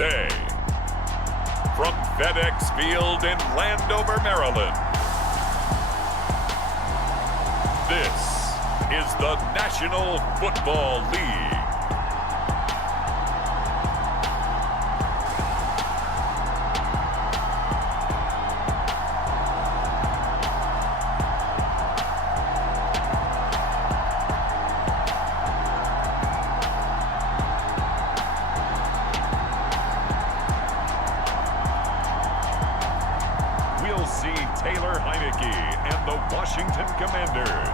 Day. From FedEx Field in Landover, Maryland, this is the National Football League. We'll see Taylor Heineke and the Washington Commanders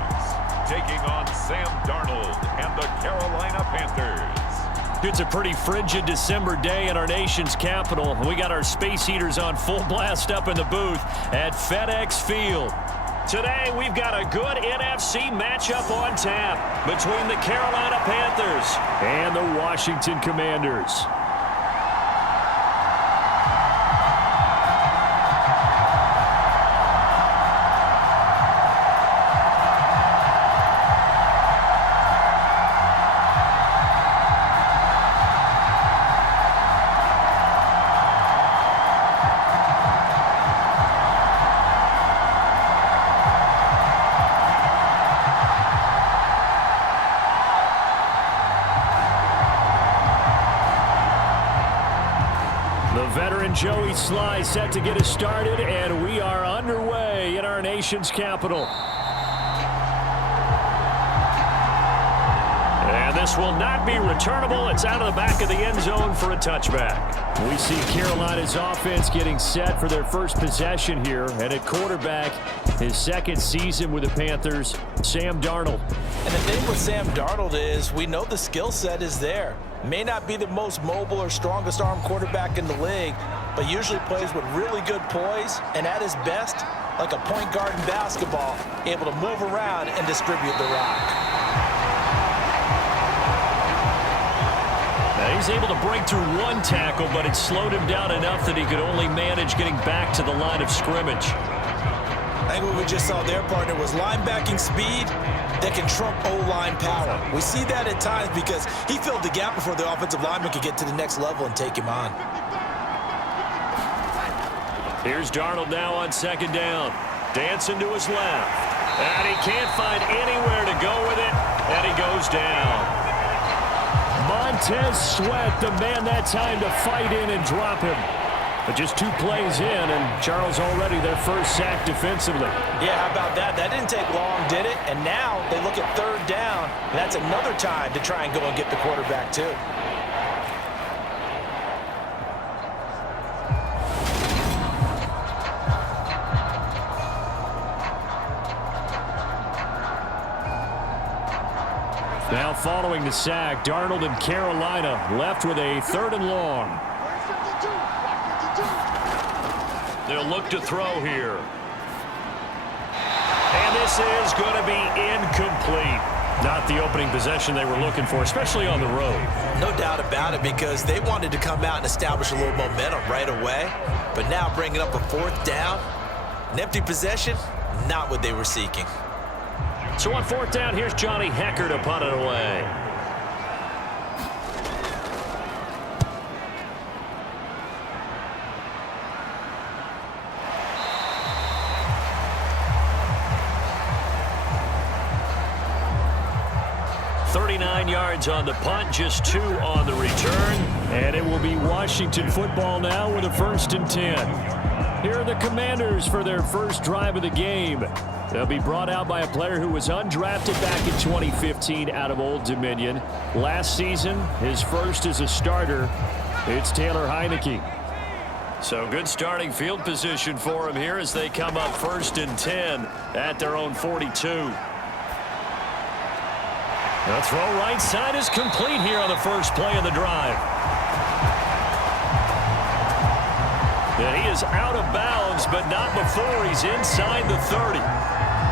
taking on Sam Darnold and the Carolina Panthers. It's a pretty frigid December day in our nation's capital. We got our space heaters on full blast up in the booth at FedEx Field. Today, we've got a good NFC matchup on tap between the Carolina Panthers and the Washington Commanders. The veteran Joey Sly set to get us started, and we are underway in our nation's capital. And this will not be returnable. It's out of the back of the end zone for a touchback. We see Carolina's offense getting set for their first possession here, and at quarterback, his second season with the Panthers, Sam Darnold. And the thing with Sam Darnold is we know the skill set is there. May not be the most mobile or strongest arm quarterback in the league, but usually plays with really good poise, and at his best, like a point guard in basketball, able to move around and distribute the rock. Now he's able to break through one tackle, but it slowed him down enough that he could only manage getting back to the line of scrimmage. I think what we just saw there, partner, was linebacking speed that can trump O-line power. We see that at times because he filled the gap before the offensive lineman could get to the next level and take him on. Here's Darnold now on second down. Dancing to his left. And he can't find anywhere to go with it, and he goes down. Montez Sweat, the man that time to fight in and drop him. But just 2 plays in, and Charles already their first sack defensively. Yeah, how about that? That didn't take long, did it? And now they look at third down, and that's another time to try and go and get the quarterback too. Now following the sack, Darnold and Carolina left with a 3rd and long. They'll look to throw here. And this is going to be incomplete. Not the opening possession they were looking for, especially on the road. No doubt about it, because they wanted to come out and establish a little momentum right away. But now bringing up a 4th down, an empty possession, not what they were seeking. So on 4th down, here's Johnny Hecker to punt it away. Yards on the punt, just 2 on the return, and it will be Washington football now with a 1st and 10. Here are the Commanders for their first drive of the game. They'll be brought out by a player who was undrafted back in 2015 out of Old Dominion. Last season, his first as a starter. It's Taylor Heineke. So good starting field position for him here as they come up 1st and 10 at their own 42. The throw right side is complete here on the first play of the drive. And he is out of bounds, but not before he's inside the 30.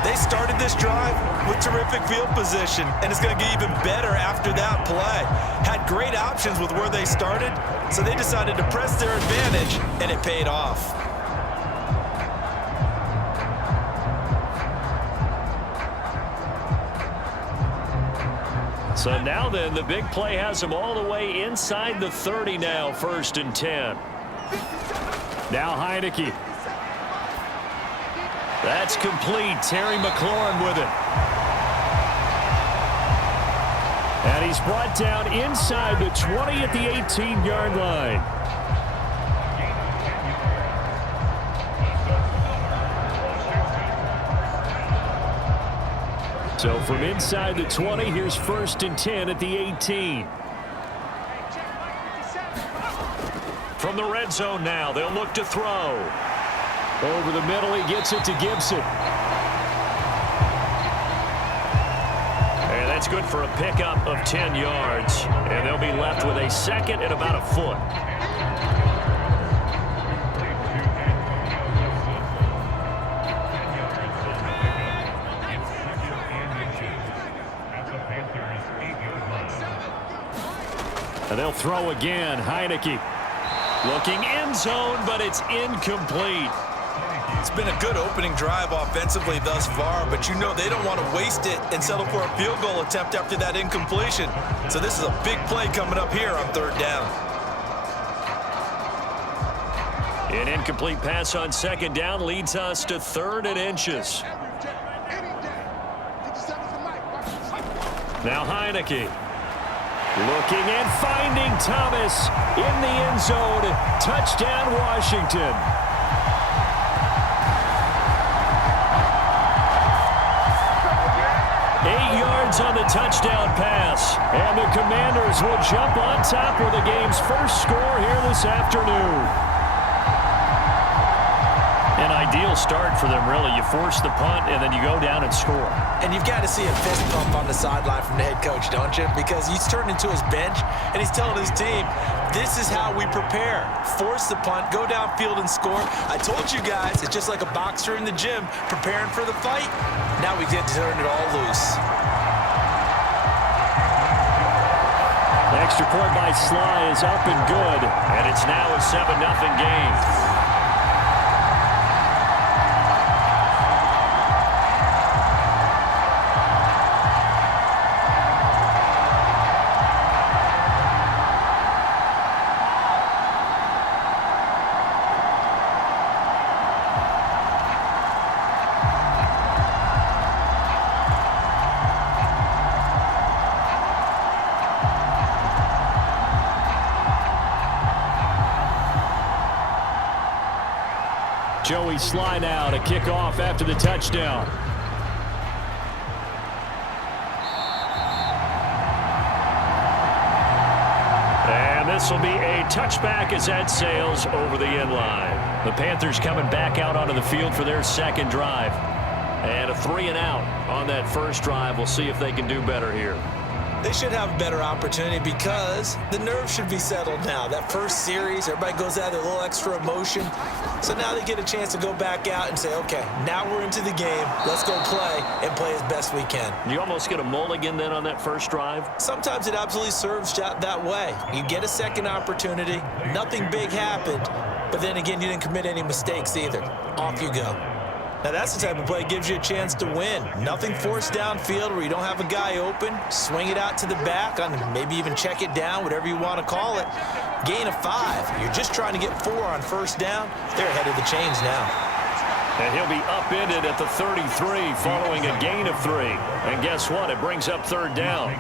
They started this drive with terrific field position, and it's going to get even better after that play. Had great options with where they started, so they decided to press their advantage, and it paid off. So now then, the big play has them all the way inside the 30 now, 1st and 10. Now Heineke. That's complete. Terry McLaurin with it. And he's brought down inside the 20 at the 18-yard line. So from inside the 20, here's 1st and 10 at the 18. From the red zone now, they'll look to throw. Over the middle, he gets it to Gibson. And that's good for a pickup of 10 yards. And they'll be left with a 2nd and about a foot. And they'll throw again. Heineke looking end zone, but it's incomplete. It's been a good opening drive offensively thus far, but you know they don't want to waste it and settle for a field goal attempt after that incompletion. So this is a big play coming up here on 3rd down. An incomplete pass on 2nd down leads us to 3rd and inches. Now Heineke. Looking and finding Thomas in the end zone. Touchdown, Washington. On the touchdown pass, and the Commanders will jump on top with the game's first score here this afternoon. An ideal start for them, really. You force the punt, and then you go down and score. And you've got to see a fist bump on the sideline from the head coach, don't you? Because he's turned into his bench, and he's telling his team, this is how we prepare. Force the punt, go downfield and score. I told you guys, it's just like a boxer in the gym preparing for the fight. Now we get to turn it all loose. The extra point by Sly is up and good, and it's now a 7-0 game. Joey Sly now to kick off after the touchdown. And this will be a touchback as that sails over the end line. The Panthers coming back out onto the field for their 2nd drive. And a 3-and-out on that first drive. We'll see if they can do better here. They should have a better opportunity because the nerves should be settled now. That first series, everybody goes out with a little extra emotion. So now they get a chance to go back out and say, okay, now we're into the game. Let's go play and play as best we can. You almost get a mulligan then on that first drive? Sometimes it absolutely serves that way. You get a 2nd opportunity. Nothing big happened. But then again, you didn't commit any mistakes either. Off you go. Now that's the type of play that gives you a chance to win. Nothing forced downfield where you don't have a guy open. Swing it out to the back, maybe even check it down, whatever you want to call it. Gain of 5. You're just trying to get 4 on 1st down. They're ahead of the chains now. And he'll be upended at the 33 following a gain of 3. And guess what? It brings up 3rd down.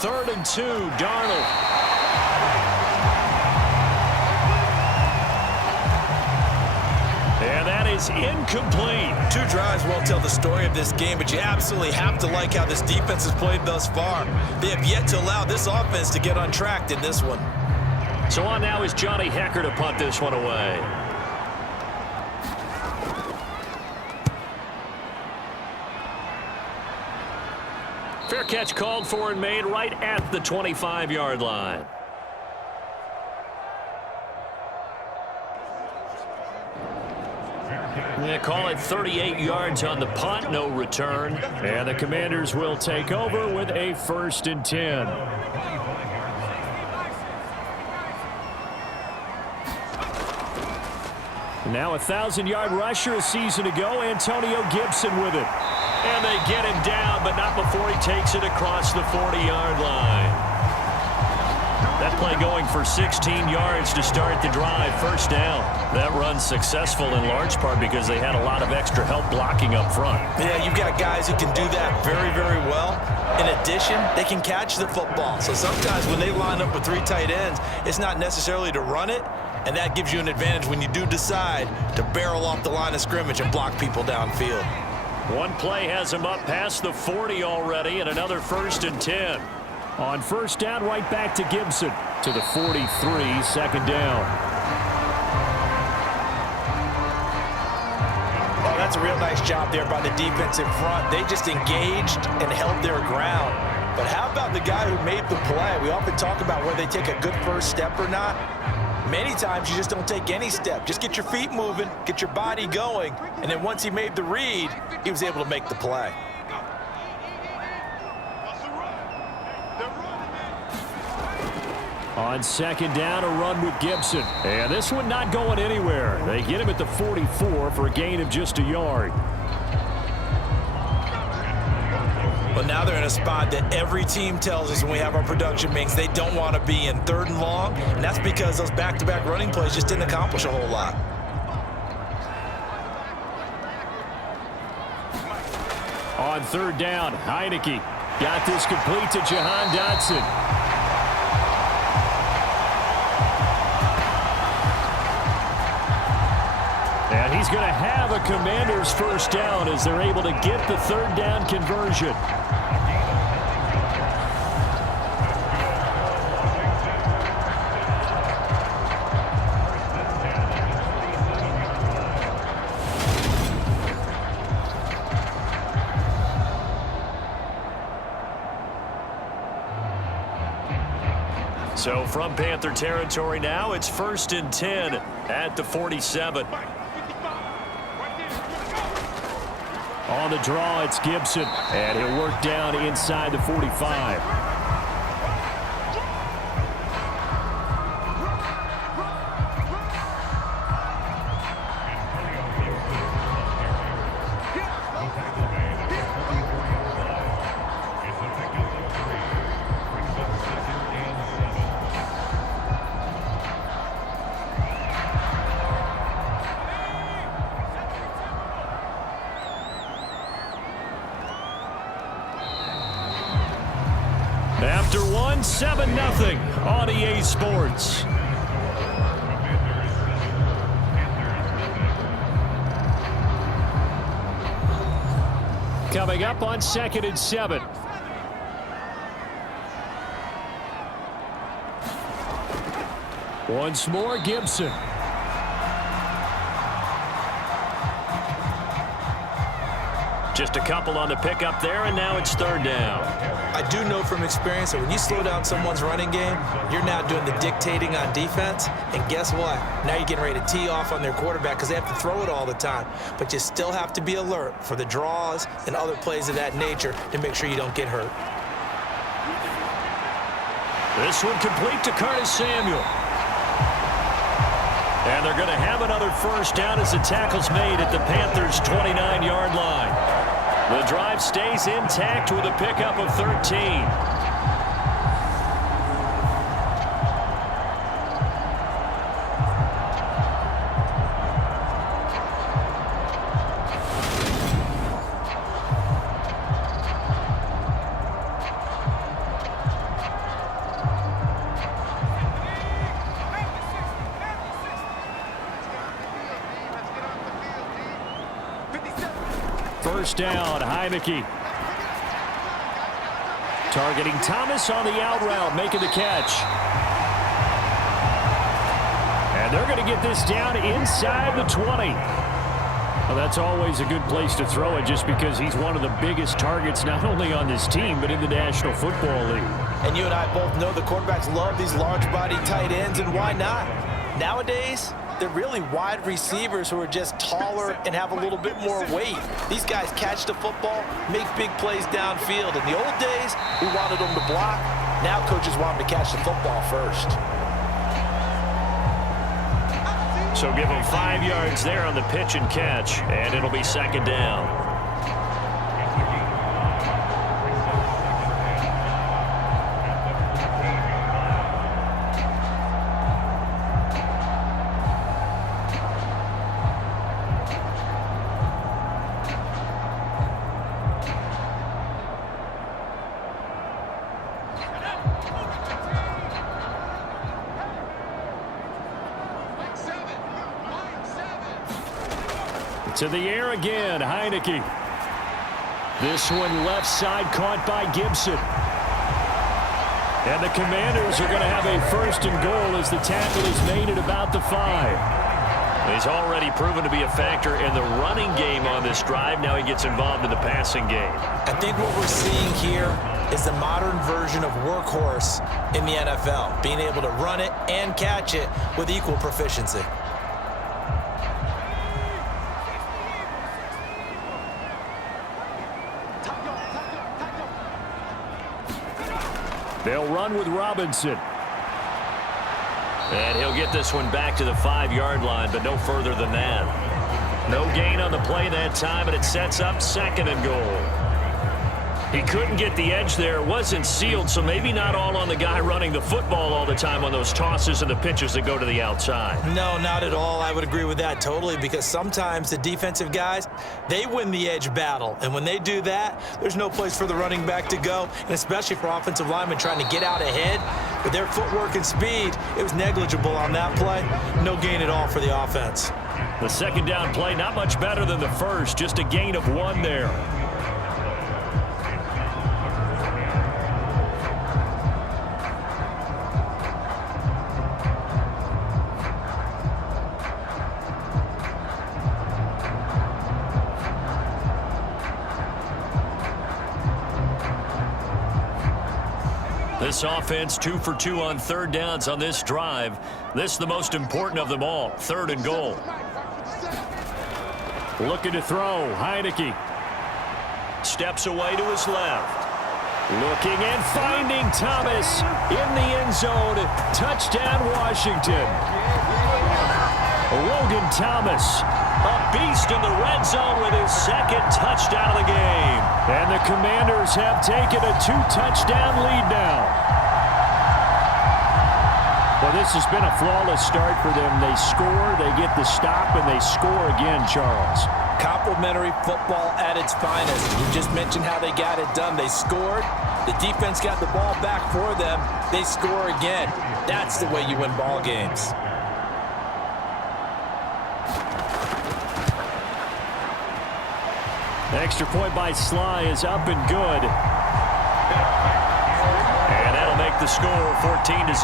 Third and 2, Darnold. And that is incomplete. 2 drives won't tell the story of this game, but you absolutely have to like how this defense has played thus far. They have yet to allow this offense to get untracked in this one. So on now is Johnny Hecker to punt this one away. Fair catch called for and made right at the 25-yard line. They call it 38 yards on the punt, no return. And the Commanders will take over with a 1st and 10. Now a 1,000-yard rusher a season ago, Antonio Gibson with it. And they get him down, but not before he takes it across the 40-yard line. That play going for 16 yards to start the drive. 1st down. That run's successful in large part because they had a lot of extra help blocking up front. Yeah, you've got guys who can do that very, very well. In addition, they can catch the football. So sometimes when they line up with 3 tight ends, it's not necessarily to run it, and that gives you an advantage when you do decide to barrel off the line of scrimmage and block people downfield. One play has him up past the 40 already, and another 1st and 10. On 1st down, right back to Gibson to the 43, 2nd down. Oh, that's a real nice job there by the defense in front. They just engaged and held their ground. But how about the guy who made the play? We often talk about whether they take a good first step or not. Many times you just don't take any step. Just get your feet moving, get your body going, and then once he made the read, he was able to make the play. On 2nd down, a run with Gibson. And this one not going anywhere. They get him at the 44 for a gain of just a yard. Well, now they're in a spot that every team tells us when we have our production meetings they don't want to be in. 3rd and long, and that's because those back-to-back running plays just didn't accomplish a whole lot. On 3rd down, Heineke got this complete to Jahan Dotson. And he's going to have a Commanders 1st down as they're able to get the 3rd down conversion. So from Panther territory now, it's 1st and 10 at the 47. On the draw, it's Gibson, and he'll work down inside the 45. After one, 7-0 on EA Sports. Coming up on 2nd and 7. Once more, Gibson. Just a couple on the pickup there, and now it's 3rd down. I do know from experience that when you slow down someone's running game, you're now doing the dictating on defense. And guess what? Now you're getting ready to tee off on their quarterback because they have to throw it all the time. But you still have to be alert for the draws and other plays of that nature to make sure you don't get hurt. This one complete to Curtis Samuel. And they're going to have another 1st down as the tackle's made at the Panthers' 29-yard line. The drive stays intact with a pickup of 13. First down, Heineke. Targeting Thomas on the out route, making the catch. And they're going to get this down inside the 20. Well, that's always a good place to throw it just because he's one of the biggest targets not only on this team but in the National Football League. And you and I both know the quarterbacks love these large-body tight ends, and why not? Nowadays, they're really wide receivers who are just taller and have a little bit more weight. These guys catch the football, make big plays downfield. In the old days, we wanted them to block. Now coaches want them to catch the football first. So give him 5 yards there on the pitch and catch, and it'll be second down. To the air again, Heineke. This one left side caught by Gibson. And the Commanders are going to have a first and goal as the tackle is made at about the 5. He's already proven to be a factor in the running game on this drive. Now he gets involved in the passing game. I think what we're seeing here is the modern version of workhorse in the NFL, being able to run it and catch it with equal proficiency. They'll run with Robinson. And he'll get this one back to the 5-yard line, but no further than that. No gain on the play that time, and it sets up second and goal. He couldn't get the edge there. It wasn't sealed, so maybe not all on the guy running the football all the time on those tosses and the pitches that go to the outside. No, not at all. I would agree with that totally, because sometimes the defensive guys, they win the edge battle. And when they do that, there's no place for the running back to go, and especially for offensive linemen trying to get out ahead. With their footwork and speed, it was negligible on that play. No gain at all for the offense. The second down play, not much better than the first, just a gain of 1 there. This offense 2 for 2 on third downs on this drive. This is the most important of them all, third and goal. Looking to throw, Heineke. Steps away to his left. Looking and finding Thomas in the end zone. Touchdown, Washington. Logan Thomas, a beast in the red zone with his second touchdown of the game. And the Commanders have taken a 2-touchdown lead now. Well, this has been a flawless start for them. They score, they get the stop, and they score again, Charles. Complimentary football at its finest. You just mentioned how they got it done. They scored. The defense got the ball back for them. They score again. That's the way you win ball games. Extra point by Sly is up and good. And that'll make the score 14-0.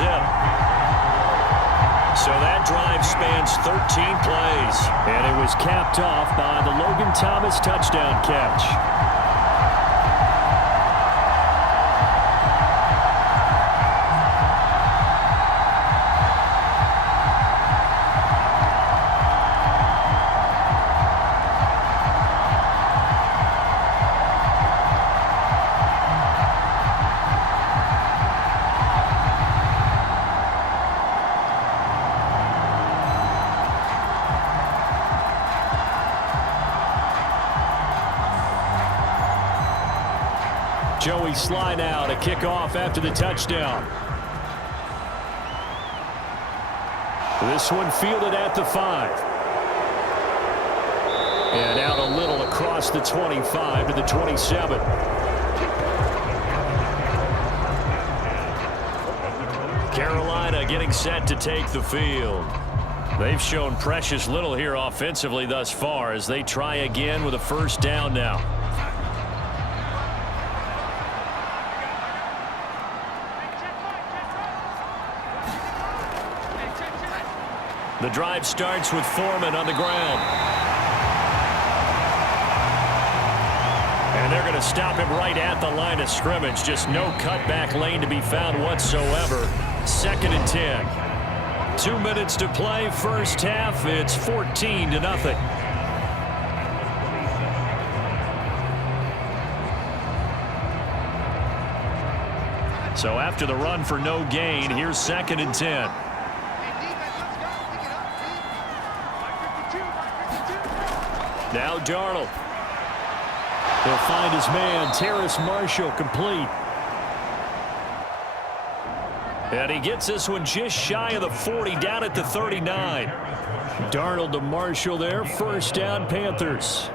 So that drive spans 13 plays. And it was capped off by the Logan Thomas touchdown catch. Joey Sly now to kick off after the touchdown. This one fielded at the 5. And out a little across the 25 to the 27. Carolina getting set to take the field. They've shown precious little here offensively thus far as they try again with a first down now. The drive starts with Foreman on the ground. And they're going to stop him right at the line of scrimmage. Just no cutback lane to be found whatsoever. 2nd and 10. 2 minutes to play, first half. It's 14-0. So after the run for no gain, here's 2nd and 10. Now Darnold. He'll find his man, Terrace Marshall, complete. And he gets this one just shy of the 40, down at the 39. Darnold to Marshall there, first down Panthers.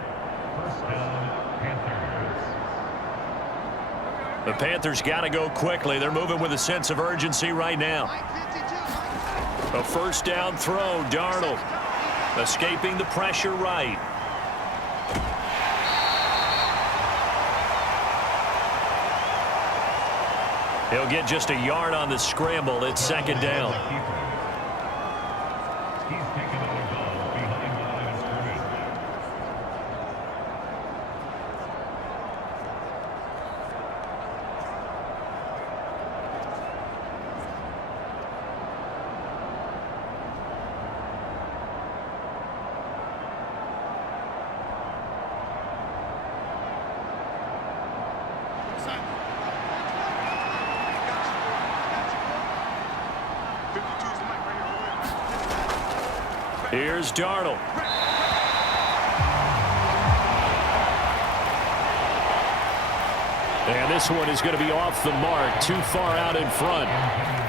The Panthers got to go quickly. They're moving with a sense of urgency right now. A first down throw, Darnold. Escaping the pressure right. He'll get just a yard on the scramble. It's 2nd down. Here's Darnold. And this one is going to be off the mark, too far out in front.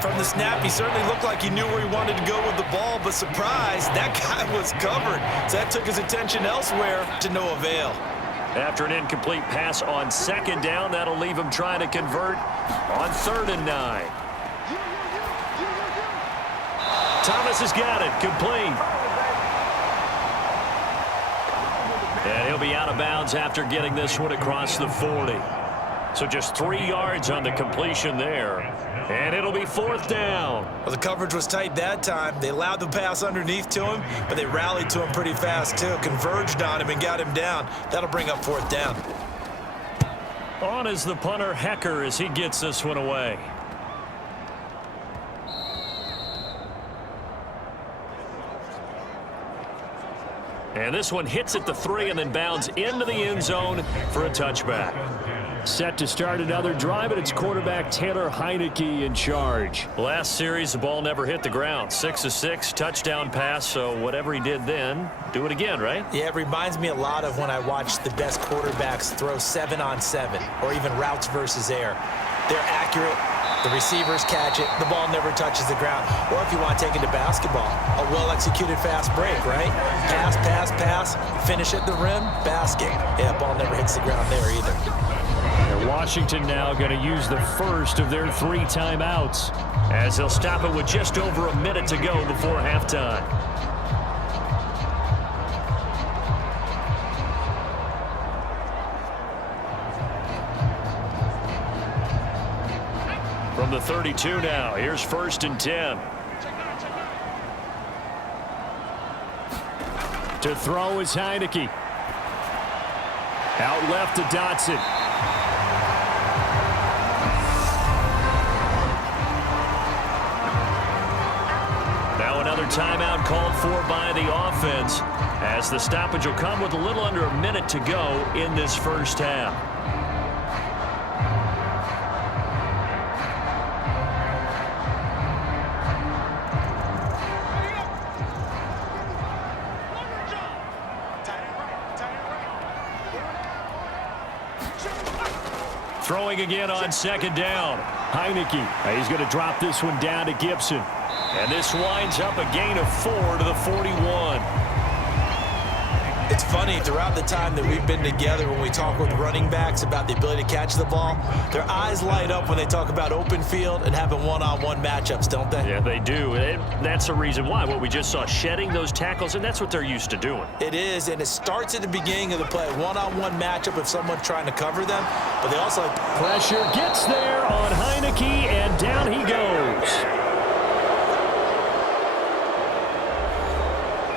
From the snap, he certainly looked like he knew where he wanted to go with the ball, but surprise, that guy was covered. So that took his attention elsewhere to no avail. After an incomplete pass on 2nd down, that'll leave him trying to convert on 3rd and 9. Thomas has got it, complete. And he'll be out of bounds after getting this one across the 40. So just 3 yards on the completion there. And it'll be 4th down. Well, the coverage was tight that time. They allowed the pass underneath to him, but they rallied to him pretty fast, too. Converged on him and got him down. That'll bring up 4th down. On is the punter, Hecker, as he gets this one away. And this one hits at the 3 and then bounds into the end zone for a touchback. Set to start another drive, and it's quarterback Taylor Heineke in charge. Last series, the ball never hit the ground. 6 of 6, touchdown pass, so whatever he did then, do it again, right? Yeah, it reminds me a lot of when I watched the best quarterbacks throw 7-on-7 or even routes versus air. They're accurate. The receivers catch it. The ball never touches the ground. Or if you want to take it to basketball, a well-executed fast break, right? Pass, pass, pass, finish at the rim, basket. Yeah, ball never hits the ground there either. And Washington now going to use the first of their 3 timeouts as they'll stop it with just over a minute to go before halftime. From the 32 now, here's 1st and 10. To throw is Heineke. Out left to Dotson. Now another timeout called for by the offense, as the stoppage will come with a little under a minute to go in this first half. Throwing again on 2nd down. Heineke. He's going to drop this one down to Gibson. And this winds up a gain of 4 to the 41. It's funny, throughout the time that we've been together, when we talk with running backs about the ability to catch the ball, their eyes light up when they talk about open field and having one-on-one matchups, don't they? Yeah, they do. And that's the reason why. What we just saw, shedding those tackles, and that's what they're used to doing. It is, and it starts at the beginning of the play. One-on-one matchup if someone's trying to cover them, but they also like... Pressure gets there on Heineke, and down he goes.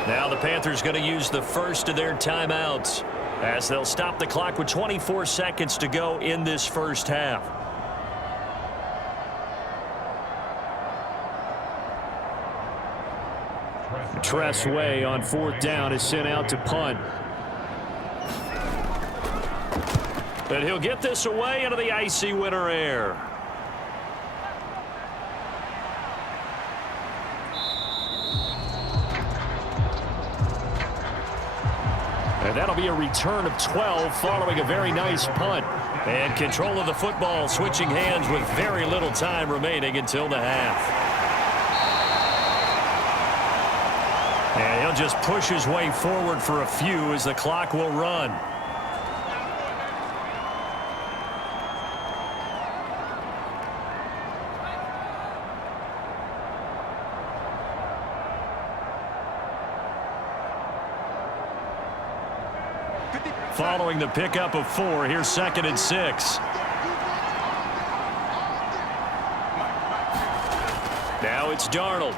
Now the Panthers going to use the first of their timeouts as they'll stop the clock with 24 seconds to go in this first half. Tressway on 4th down is sent out to punt. But he'll get this away into the icy winter air. And that'll be a return of 12 following a very nice punt. And control of the football switching hands with very little time remaining until the half. And he'll just push his way forward for a few as the clock will run. Following the pickup of 4, here's 2nd and 6. Now it's Darnold.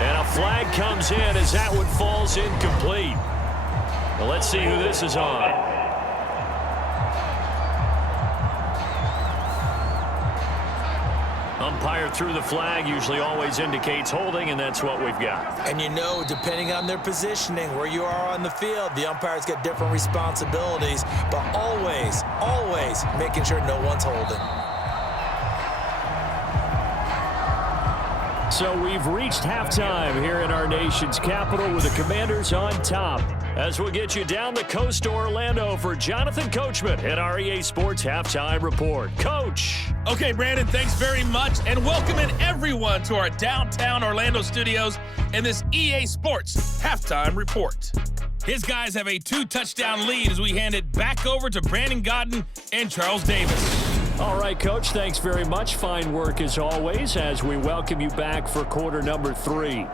And a flag comes in as that one falls incomplete. Well, let's see who this is on. Umpire threw the flag, usually always indicates holding, and that's what we've got. And you know, depending on their positioning, where you are on the field, the umpires get different responsibilities, but always, always making sure no one's holding. So we've reached halftime here in our nation's capital with the Commanders on top. As we'll get you down the coast to Orlando for Jonathan Coachman at our EA Sports Halftime Report. Coach. Okay, Brandon, thanks very much, and welcoming everyone to our downtown Orlando studios in this EA Sports Halftime Report. His guys have a 2-touchdown lead as we hand it back over to Brandon Godden and Charles Davis. All right, Coach, thanks very much. Fine work as always as we welcome you back for quarter number 3.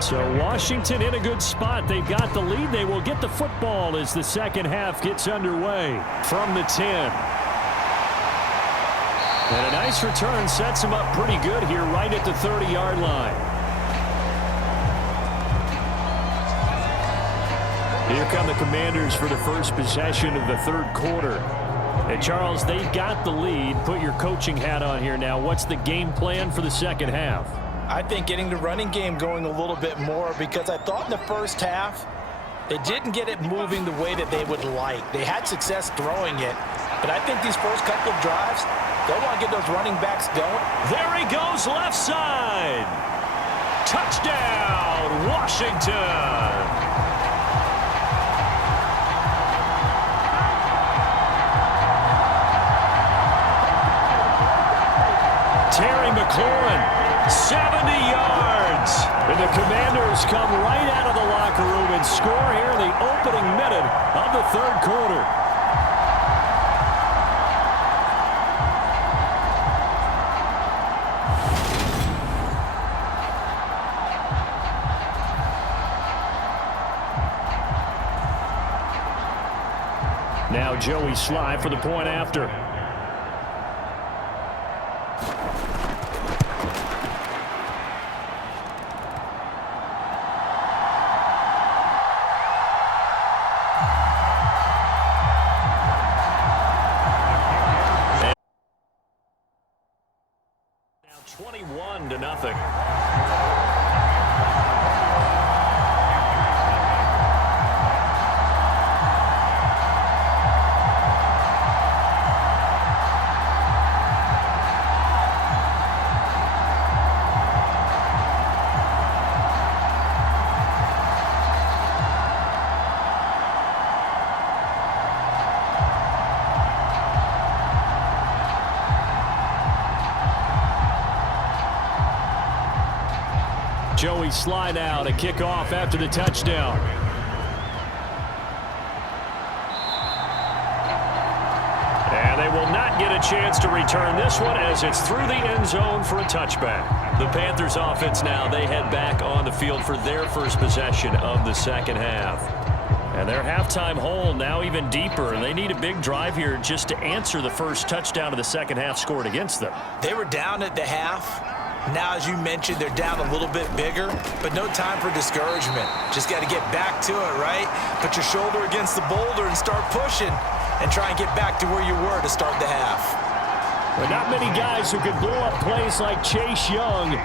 So Washington in a good spot. They've got the lead. They will get the football as the second half gets underway from the 10. And a nice return sets them up pretty good here right at the 30-yard line. Here come the Commanders for the first possession of the third quarter. And Charles, they've got the lead. Put your coaching hat on here now. What's the game plan for the second half? I think getting the running game going a little bit more, because I thought in the first half they didn't get it moving the way that they would like. They had success throwing it, but I think these first couple of drives, they'll want to get those running backs going. There he goes, left side. Touchdown, Washington. Terry McLaurin. 70 yards. And the Commanders come right out of the locker room and score here in the opening minute of the third quarter. Now Joey Sly for the point after. Joey Sly now to kick off after the touchdown. And they will not get a chance to return this one as it's through the end zone for a touchback. The Panthers offense now, they head back on the field for their first possession of the second half. And their halftime hole now even deeper, and they need a big drive here just to answer the first touchdown of the second half scored against them. They were down at the half. Now, as you mentioned, they're down a little bit bigger, but no time for discouragement. Just got to get back to it, right? Put your shoulder against the boulder and start pushing and try and get back to where you were to start the half. But not many guys who could blow up plays like Chase Young.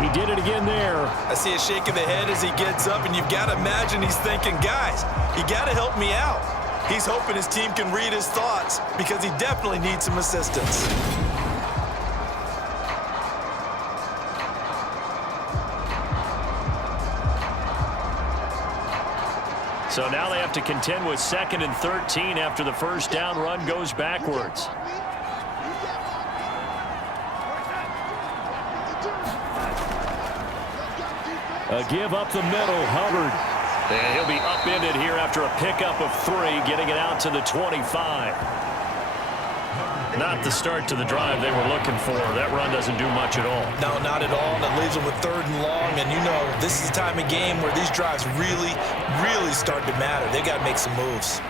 He did it again there. I see a shake of the head as he gets up, and you've got to imagine he's thinking, guys, you got to help me out. He's hoping his team can read his thoughts because he definitely needs some assistance. So now they have to contend with 2nd and 13 after the first down run goes backwards. A give up the middle, Hubbard. And he'll be upended here after a pickup of 3, getting it out to the 25. Not the start to the drive they were looking for. That run doesn't do much at all. No, not at all, and it leaves them with 3rd and long, and you know this is the time of game where these drives really, really start to matter. They got to make some moves.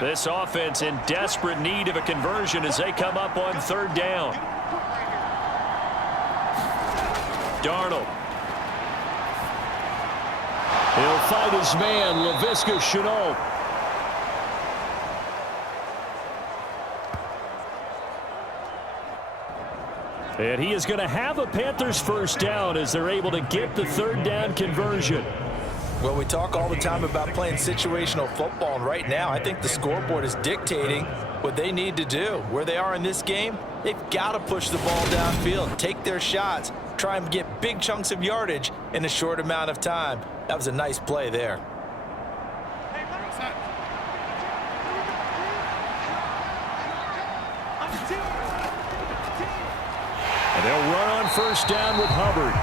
This offense in desperate need of a conversion as they come up on 3rd down. Darnold. He'll fight his man, Laviska Shenault. And he is going to have a Panthers first down as they're able to get the 3rd down conversion. Well, we talk all the time about playing situational football, and right now I think the scoreboard is dictating what they need to do. Where they are in this game, they've got to push the ball downfield, take their shots, try and get big chunks of yardage in a short amount of time. That was a nice play there. And they'll run on first down with Hubbard.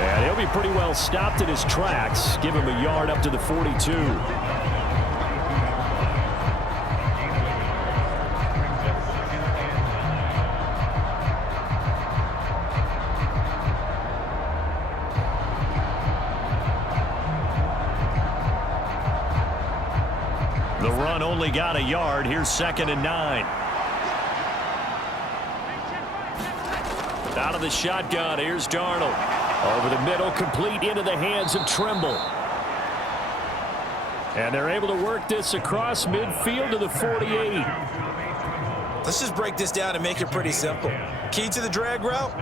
And he'll be pretty well stopped in his tracks. Give him a yard up to the 42. The run only got a yard. Here's 2nd and 9. Out of the shotgun, here's Darnold. Over the middle, complete into the hands of Trimble. And they're able to work this across midfield to the 48. Let's just break this down and make it pretty simple. Key to the drag route,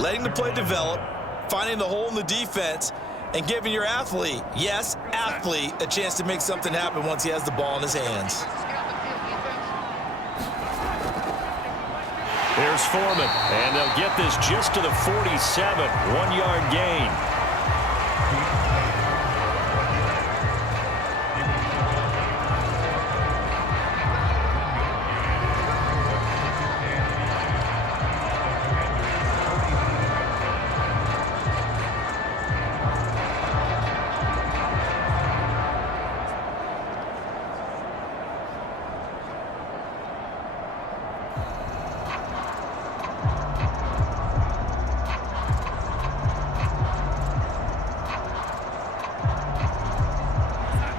letting the play develop, finding the hole in the defense, and giving your athlete, yes, athlete, a chance to make something happen once he has the ball in his hands. There's Foreman, and they'll get this just to the 47, 1-yard gain.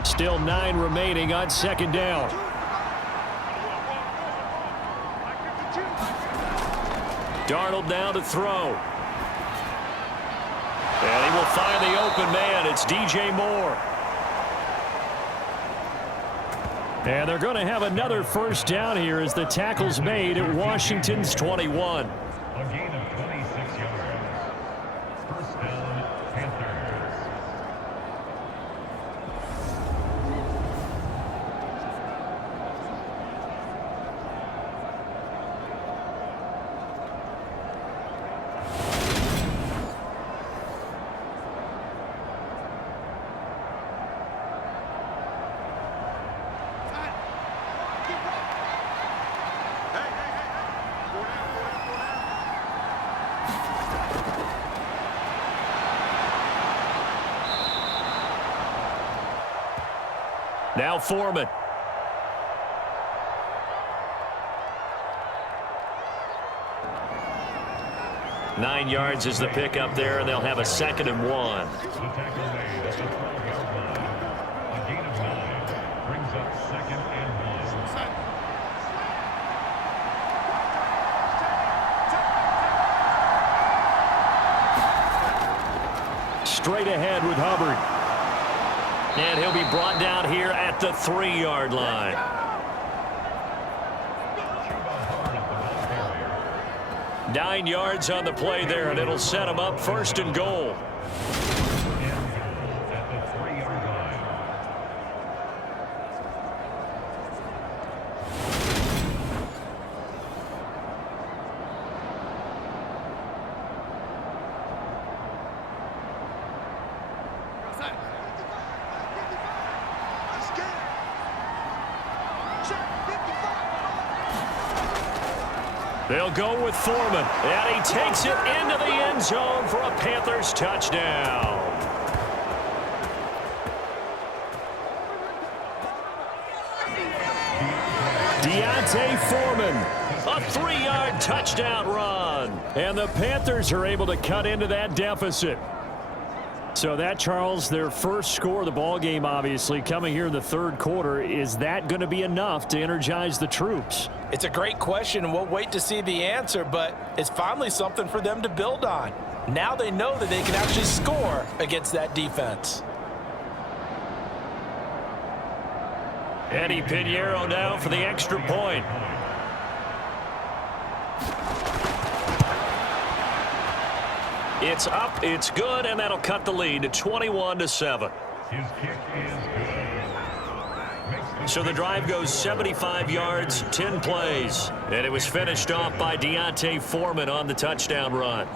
Still 9 remaining on 2nd down. Darnold now to throw. And he will find the open man. It's DJ Moore. And they're going to have another first down here as the tackle's made at Washington's 21. A gain of 26 yards. First down, Panthers. Now Foreman. Nine yards is the pickup there, and they'll have a 2nd and 1. Straight ahead with Hubbard. And he'll be brought down here at the 3-yard line. Nine yards on the play there, and it'll set him up 1st and goal. They'll go with Foreman, and he takes it into the end zone for a Panthers touchdown. Deontay Foreman, a 3-yard touchdown run. And the Panthers are able to cut into that deficit. So that, Charles, their first score of the ball game, obviously, coming here in the 3rd quarter. Is that going to be enough to energize the troops? It's a great question, and we'll wait to see the answer, but it's finally something for them to build on. Now they know that they can actually score against that defense. Eddie Pinheiro now for the extra point. It's up, it's good, and that'll cut the lead to 21-7. His kick is good. So the drive goes 75 yards, 10 plays. And it was finished off by Deontay Foreman on the touchdown run.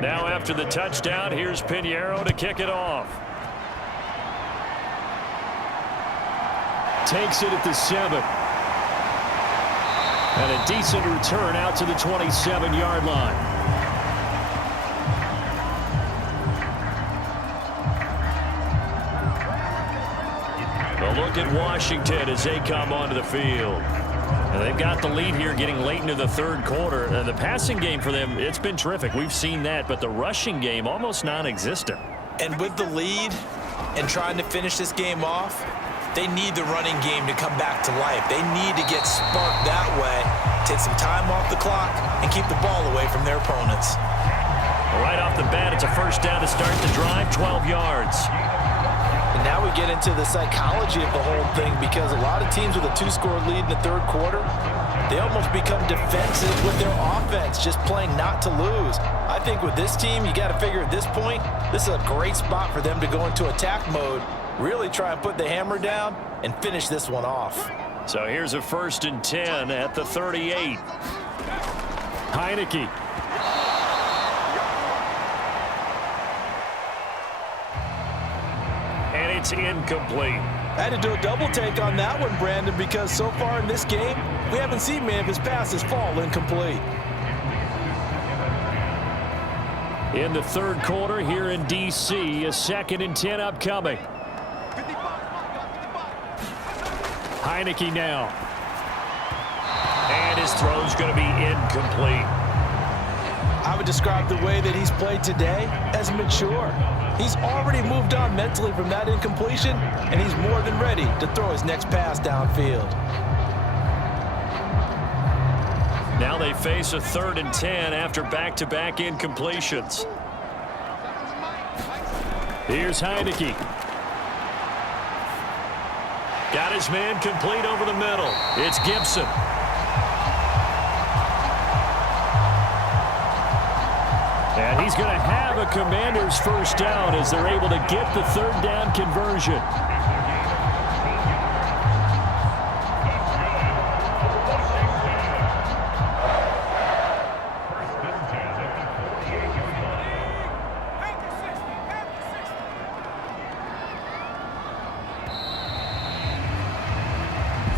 Now after the touchdown, here's Pinheiro to kick it off. Takes it at the 7. And a decent return out to the 27-yard line. A look at Washington as they come onto the field. And they've got the lead here getting late into the 3rd quarter. And the passing game for them, it's been terrific. We've seen that, but the rushing game almost non-existent. And with the lead and trying to finish this game off, they need the running game to come back to life. They need to get sparked that way, take some time off the clock, and keep the ball away from their opponents. Right off the bat, it's a 1st down to start the drive, 12 yards. And now we get into the psychology of the whole thing, because a lot of teams with a 2-score lead in the 3rd quarter, they almost become defensive with their offense, just playing not to lose. I think with this team, you got to figure at this point, this is a great spot for them to go into attack mode, really try and put the hammer down and finish this one off. So here's a 1st and 10 at the 38. Heineke. And it's incomplete. I had to do a double take on that one, Brandon, because so far in this game, we haven't seen many of his passes fall incomplete. In the 3rd quarter here in D.C., a 2nd and 10 upcoming. Heineke now. And his throw's going to be incomplete. I would describe the way that he's played today as mature. He's already moved on mentally from that incompletion, and he's more than ready to throw his next pass downfield. Now they face a 3rd and 10 after back-to-back incompletions. Here's Heineke. Got his man complete over the middle. It's Gibson. And he's going to have a Commanders first down as they're able to get the third down conversion.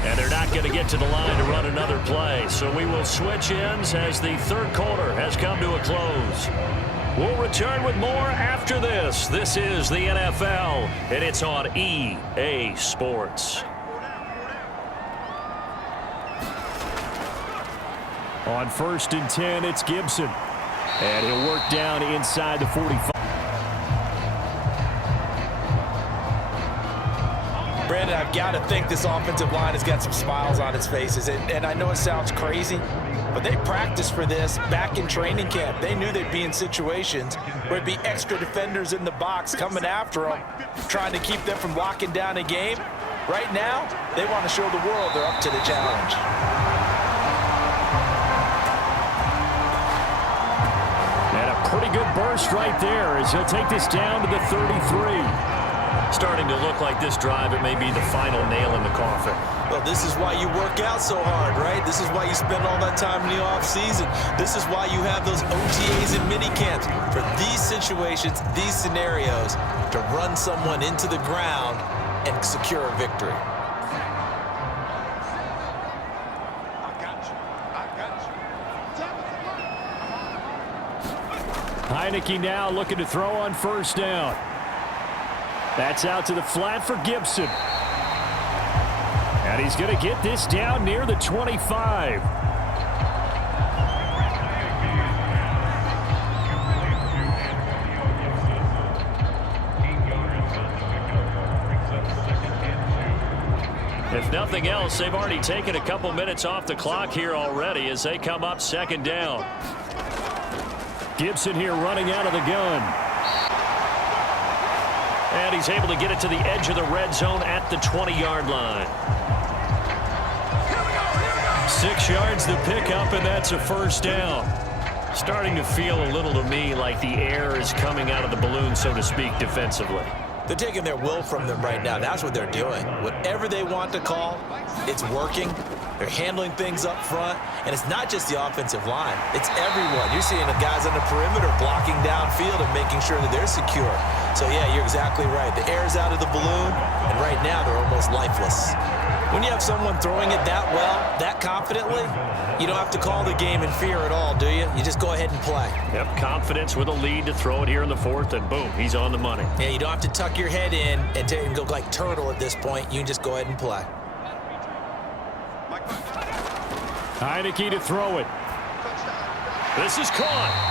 And they're not going to get to the line to run another play. So we will switch ends as the third quarter has come to a close. We'll return with more after this. This is the NFL, and it's on EA Sports. On 1st and 10, it's Gibson. And he'll work down inside the 45. Brandon, I've got to think this offensive line has got some smiles on its faces. And I know it sounds crazy, but they practiced for this back in training camp. They knew they'd be in situations where it'd be extra defenders in the box coming after them, trying to keep them from locking down a game. Right now, they want to show the world they're up to the challenge. And a pretty good burst right there as he'll take this down to the 33. Starting to look like this drive, it may be the final nail in the coffin. Well, this is why you work out so hard, right? This is why you spend all that time in the offseason. This is why you have those OTAs and mini camps for these situations, these scenarios, to run someone into the ground and secure a victory. Heineke now looking to throw on first down. That's out to the flat for Gibson. And he's going to get this down near the 25. If nothing else, they've already taken a couple minutes off the clock here already as they come up second down. Gibson here running out of the gun. And he's able to get it to the edge of the red zone at the 20-yard line. 6 yards to pick up, and that's a first down. Starting to feel a little to me like the air is coming out of the balloon, so to speak, defensively. They're taking their will from them right now. That's what they're doing. Whatever they want to call, it's working. They're handling things up front, and it's not just the offensive line. It's everyone. You're seeing the guys on the perimeter blocking downfield and making sure that they're secure. So, yeah, you're exactly right. The air's out of the balloon, and right now they're almost lifeless. When you have someone throwing it that well, that confidently, you don't have to call the game in fear at all, do you? You just go ahead and play. Yep, confidence with a lead to throw it here in the fourth, and boom, he's on the money. Yeah, you don't have to tuck your head in and go like turtle at this point. You can just go ahead and play. Heineke to throw it. This is caught.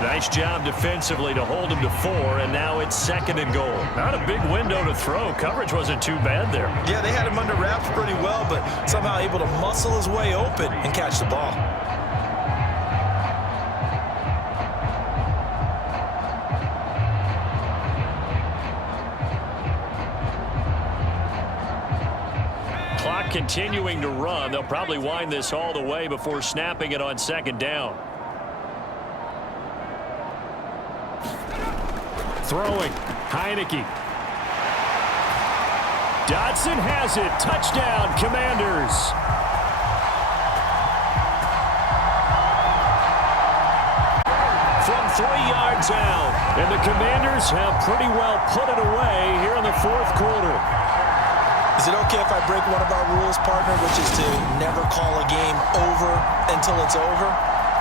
Nice job defensively to hold him to 4, and now it's 2nd and goal. Not a big window to throw. Coverage wasn't too bad there. Yeah, they had him under wraps pretty well, but somehow able to muscle his way open and catch the ball. Clock continuing to run. They'll probably wind this all the way before snapping it on 2nd down. Throwing, Heineke. Dodson has it. Touchdown, Commanders. From 3 yards out. And the Commanders have pretty well put it away here in the 4th quarter. Is it okay if I break one of our rules, partner, which is to never call a game over until it's over?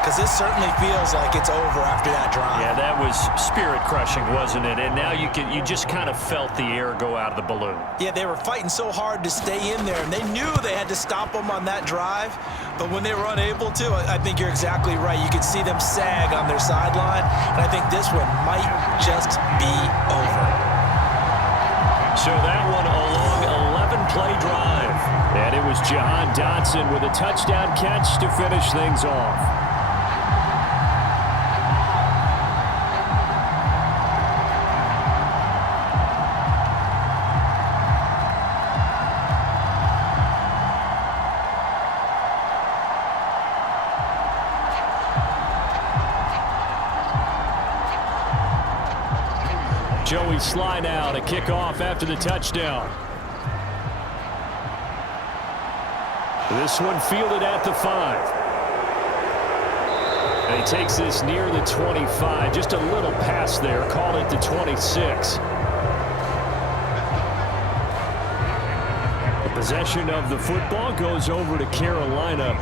Because this certainly feels like it's over after that drive. Yeah, that was spirit-crushing, wasn't it? And now you just kind of felt the air go out of the balloon. Yeah, they were fighting so hard to stay in there, and they knew they had to stop them on that drive. But when they were unable to, I think you're exactly right. You could see them sag on their sideline, and I think this one might just be over. So that one a long 11-play drive. And it was Jahan Dotson with a touchdown catch to finish things off. Joey Sly now to kick off after the touchdown. This one fielded at the 5. And he takes this near the 25. Just a little pass there. Call it the 26. The possession of the football goes over to Carolina.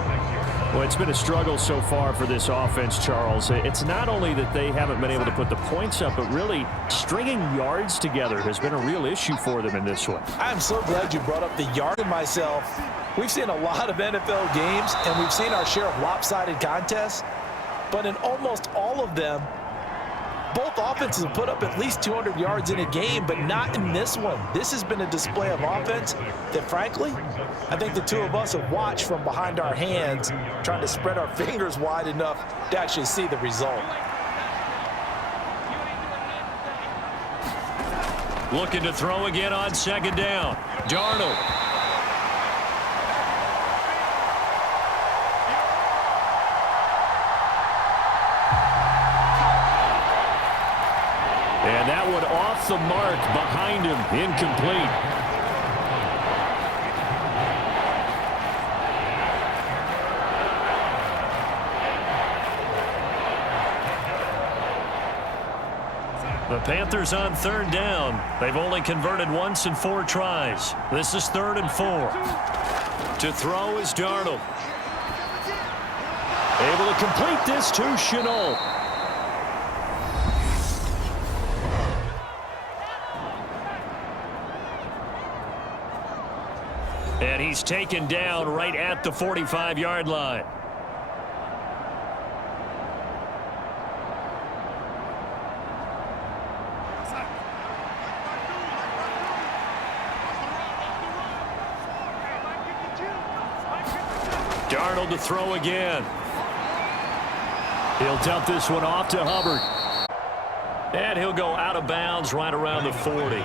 Well, it's been a struggle so far for this offense, Charles. It's not only that they haven't been able to put the points up, but really stringing yards together has been a real issue for them in this one. I'm so glad you brought up the yard. Myself, we've seen a lot of NFL games, and we've seen our share of lopsided contests. But in almost all of them, both offenses have put up at least 200 yards in a game, but not in this one. This has been a display of offense that, frankly, I think the two of us have watched from behind our hands, trying to spread our fingers wide enough to actually see the result. Looking to throw again on second down. Darnold. And that one off the mark behind him, incomplete. The Panthers on third down. They've only converted once in 4 tries. This is 3rd and 4. To throw is Darnold. Able to complete this to Shenault. And he's taken down right at the 45-yard line. Darnold to throw again. He'll dump this one off to Hubbard. And he'll go out of bounds right around the 40.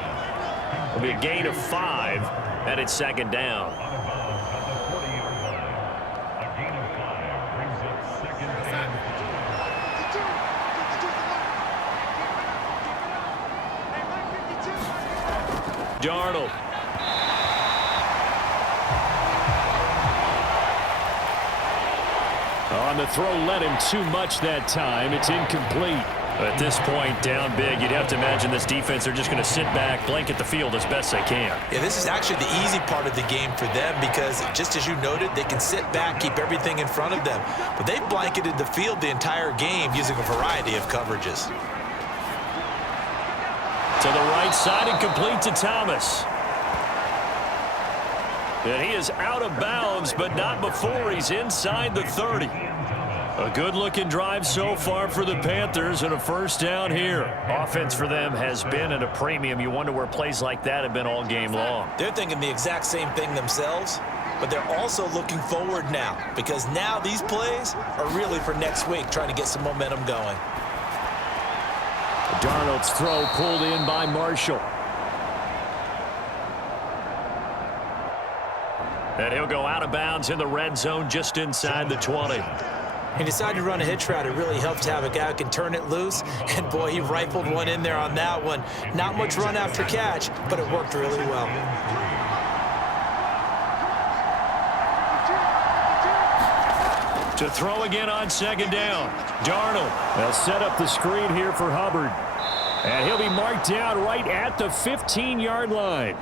It'll be a gain of 5, and it's second down. Darnold. On the throw, led him too much that time. It's incomplete. At this point, down big, you'd have to imagine this defense, they're just going to sit back, blanket the field as best they can. Yeah, this is actually the easy part of the game for them because, just as you noted, they can sit back, keep everything in front of them. But they've blanketed the field the entire game using a variety of coverages. To the right side and complete to Thomas. And he is out of bounds, but not before he's inside the 30. A good-looking drive so far for the Panthers and a first down here. Offense for them has been at a premium. You wonder where plays like that have been all game long. They're thinking the exact same thing themselves, but they're also looking forward now because now these plays are really for next week, trying to get some momentum going. Darnold's throw pulled in by Marshall. And he'll go out of bounds in the red zone just inside the 20. He decided to run a hitch route. It really helps to have a guy who can turn it loose. And, boy, he rifled one in there on that one. Not much run after catch, but it worked really well. To throw again on second down. Darnold. They'll set up the screen here for Hubbard. And he'll be marked down right at the 15-yard line.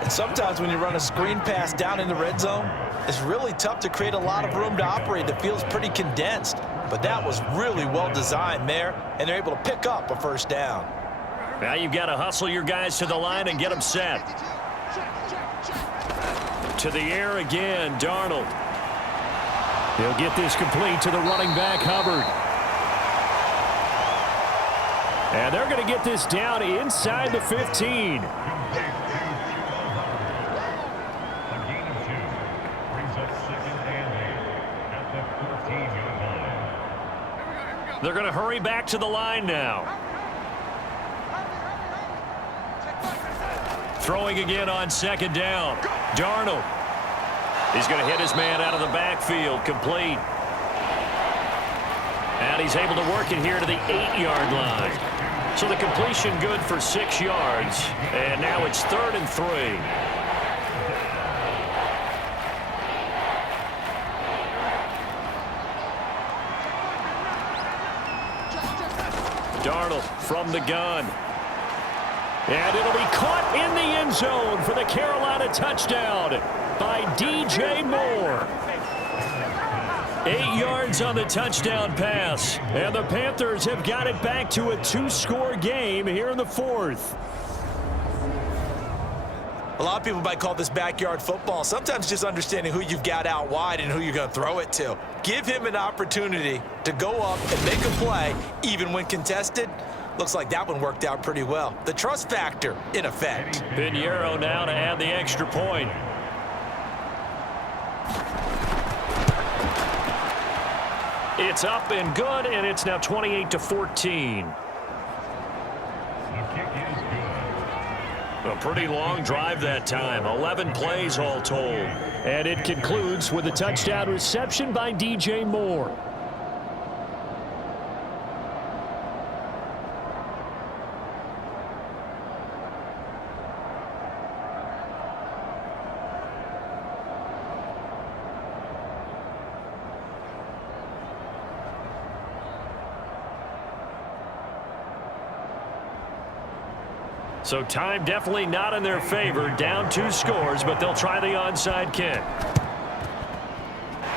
And sometimes when you run a screen pass down in the red zone, it's really tough to create a lot of room to operate. It feels pretty condensed. But that was really well designed there, and they're able to pick up a first down. Now you've got to hustle your guys to the line and get them set. To the air again, Darnold. He'll get this complete to the running back, Hubbard. And they're going to get this down inside the 15. They're going to hurry back to the line now. Throwing again on second down. Darnold. He's going to hit his man out of the backfield. Complete. And he's able to work it here to the 8-yard line. So the completion good for 6 yards. And now it's 3rd and 3. Darnold from the gun. And it'll be caught in the end zone for the Carolina touchdown by DJ Moore. 8 yards on the touchdown pass. And the Panthers have got it back to a 2-score game here in the 4th. A lot of people might call this backyard football. Sometimes just understanding who you've got out wide and who you're going to throw it to. Give him an opportunity to go up and make a play, even when contested. Looks like that one worked out pretty well. The trust factor in effect. Pinheiro now to add the extra point. It's up and good, and it's now 28-14. A pretty long drive that time. 11 plays all told. And it concludes with a touchdown reception by DJ Moore. So time definitely not in their favor. Down 2 scores, but they'll try the onside kick.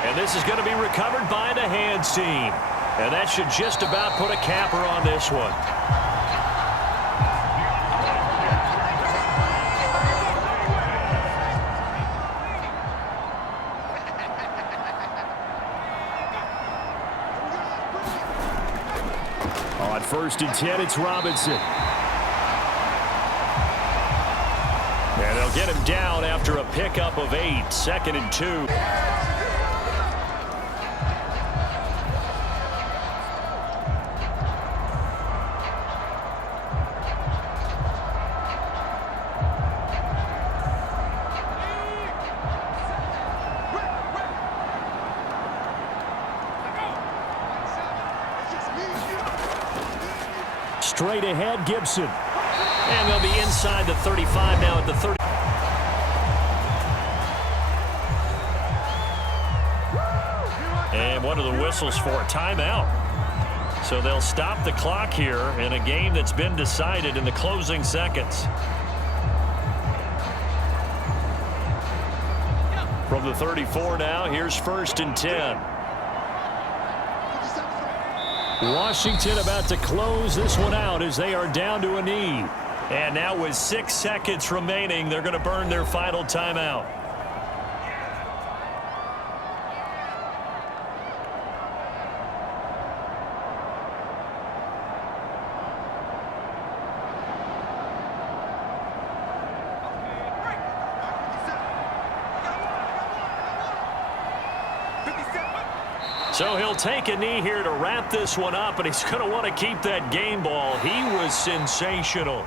And this is going to be recovered by the hands team. And that should just about put a capper on this one. On 1st and 10, it's Robinson. And they'll get him down after a pickup of 8. 2nd and 2. Straight ahead, Gibson. And they'll be inside the 35 now at the 30. And one of the whistles for a timeout. So they'll stop the clock here in a game that's been decided in the closing seconds. From the 34 now, here's 1st and 10. Washington about to close this one out as they are down to a knee. And now with 6 seconds remaining, they're going to burn their final timeout. So he'll take a knee here to wrap this one up, and he's going to want to keep that game ball. He was sensational.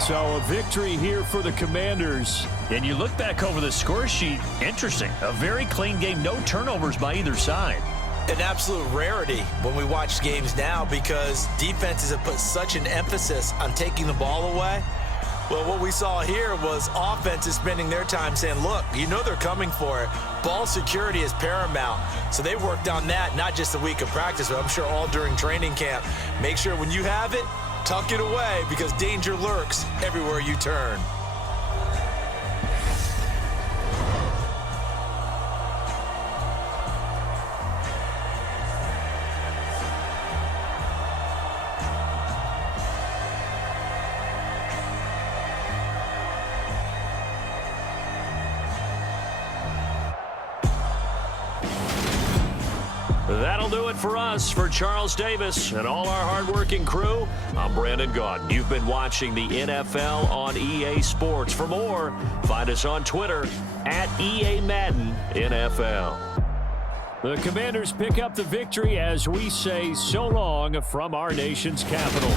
So a victory here for the Commanders. And you look back over the score sheet, interesting. A very clean game, no turnovers by either side. An absolute rarity when we watch games now because defenses have put such an emphasis on taking the ball away. Well, what we saw here was offenses spending their time saying, look, you know they're coming for it. Ball security is paramount. So they worked on that, not just a week of practice, but I'm sure all during training camp. Make sure when you have it, tuck it away because danger lurks everywhere you turn. That'll do it for us. For Charles Davis and all our hardworking crew, I'm Brandon Gaudin. You've been watching the NFL on EA Sports. For more, find us on Twitter at EA Madden NFL. The Commanders pick up the victory as we say so long from our nation's capital.